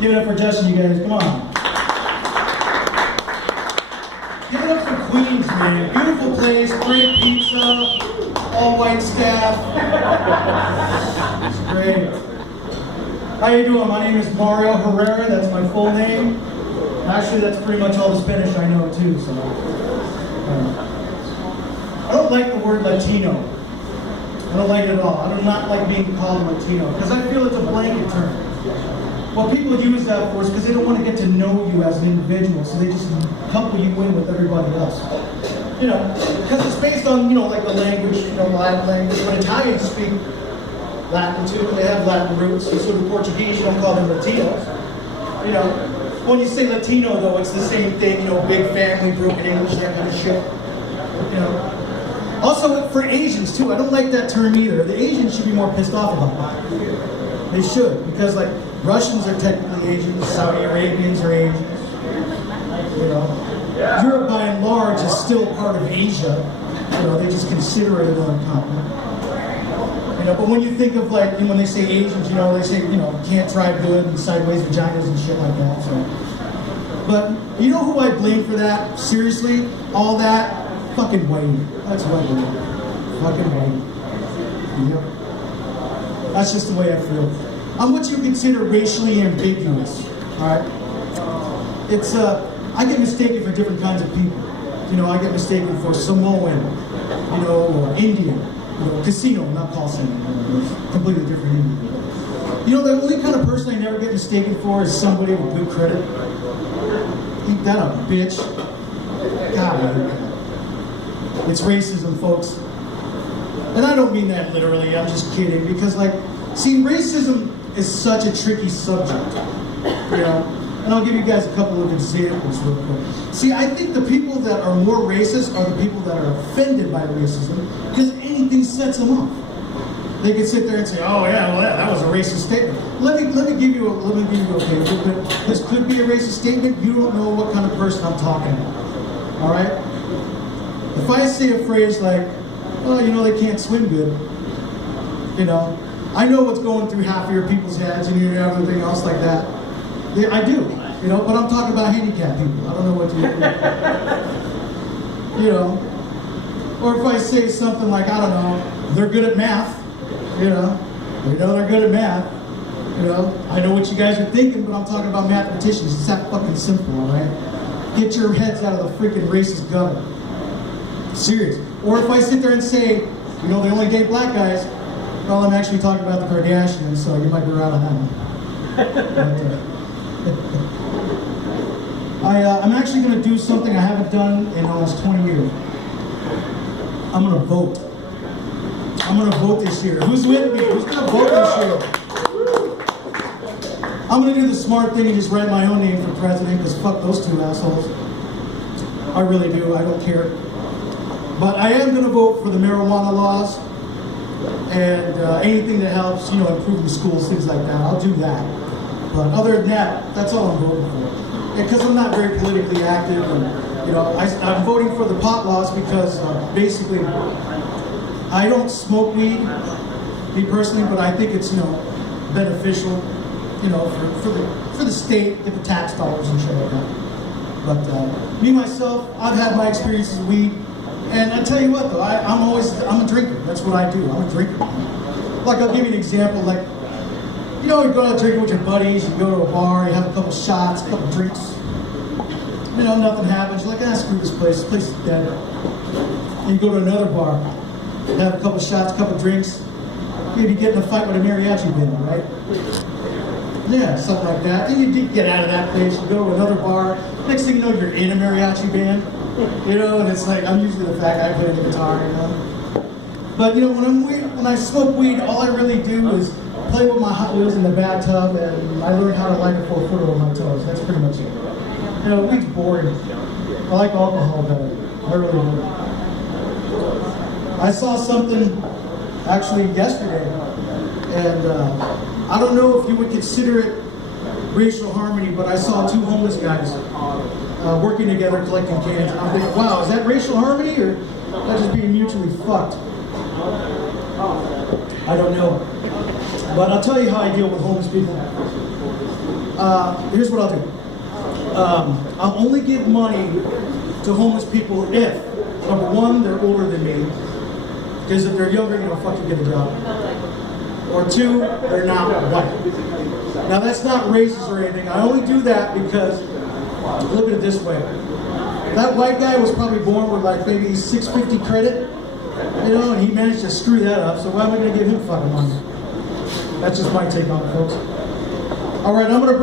Give it up for Justin, you guys. Come on. Give it up for Queens, man. Beautiful place, great pizza, all white staff. It's great. How you doing? My name is Mario Herrera. That's my full name. Actually, that's pretty much all the Spanish I know too. So, I don't like the word Latino. I don't like it at all. I do not like being called Latino because I feel it's a blanket term. What people use that for is because they don't want to get to know you as an individual, so they just couple you in with everybody else. You know, because it's based on, like the language, Latin language. When Italians speak Latin too, they have Latin roots, and so do Portuguese, you don't call them Latinos. When you say Latino, though, it's the same thing, big family, broken English, that kind of shit. Also, for Asians, too, I don't like that term either. The Asians should be more pissed off about that. They should, because, Russians are technically Asians, Saudi Arabians are Asians. Europe, by and large, is still part of Asia. They just consider it another continent. But when you think of, when they say Asians, they say, can't drive good and sideways vaginas and shit like that. So. But you know who I blame for that? Seriously? All that? Fucking white. That's what I blame. Fucking white. Yep. That's just the way I feel. I'm what you consider racially ambiguous. Alright? It's, I get mistaken for different kinds of people. I get mistaken for Samoan, or Indian. Casino, not call center. It's completely different Indian. The only kind of person I never get mistaken for is somebody with good credit. Ain't that a bitch? God, I hate that. It's racism, folks. And I don't mean that literally, I'm just kidding. Because, racism is such a tricky subject. And I'll give you guys a couple of examples real quick. See, I think the people that are more racist are the people that are offended by racism because anything sets them off. They can sit there and say, "Oh yeah, well that was a racist statement." Let me give you okay. This could be a racist statement. You don't know what kind of person I'm talking about. All right. If I say a phrase like, "Oh, they can't swim good," I know what's going through half of your people's heads and everything else like that. I do, but I'm talking about handicapped people. I don't know what to Or if I say something like, I don't know, they're good at math, they're good at math, I know what you guys are thinking, but I'm talking about mathematicians. It's that fucking simple, all right? Get your heads out of the freaking racist gutter. Serious. Or if I sit there and say, they only date black guys, well, I'm actually talking about the Kardashians, so you might be right on that one. I'm actually going to do something I haven't done in almost 20 years. I'm going to vote. I'm going to vote this year. Who's with me? Who's going to vote this year? I'm going to do the smart thing and just write my own name for president because fuck those two assholes. I really do. I don't care. But I am going to vote for the marijuana laws and anything that helps, improve the schools, things like that. I'll do that. But other than that, that's all I'm voting for. Because I'm not very politically active, and I'm voting for the pot laws because basically I don't smoke weed, me personally, but I think it's beneficial, for the state, get the tax dollars and shit like that. But me myself, I've had my experiences with weed, and I tell you what though, I'm a drinker. That's what I do. I'm a drinker. I'll give you an example. You go out drinking with your buddies, you go to a bar, you have a couple shots, a couple drinks. Nothing happens. You're like, screw this place. This place is dead. And you go to another bar, have a couple shots, a couple drinks. Maybe get in a fight with a mariachi band, right? Yeah, something like that. Then you get out of that place, you go to another bar. Next thing you know, you're in a mariachi band. And it's I'm usually the fat guy playing the guitar, But, when I smoke weed, all I really do is play with my Hot Wheels in the bathtub, and I learned how to light a 4-footer with my toes. That's pretty much it. Weed's boring. I like alcohol better. I really do. I saw something actually yesterday, and I don't know if you would consider it racial harmony, but I saw two homeless guys working together collecting cans, and I'm thinking, wow, is that racial harmony, or that just being mutually fucked? I don't know. But I'll tell you how I deal with homeless people. Here's what I'll do. I'll only give money to homeless people if, number one, they're older than me. Because if they're younger, fucking get a job. Or two, they're not white. Now that's not racist or anything. I only do that because, look at it this way. That white guy was probably born with like maybe 650 credit, and he managed to screw that up, so why am I going to give him fucking money? That's just my take on it, folks. All right, I'm going to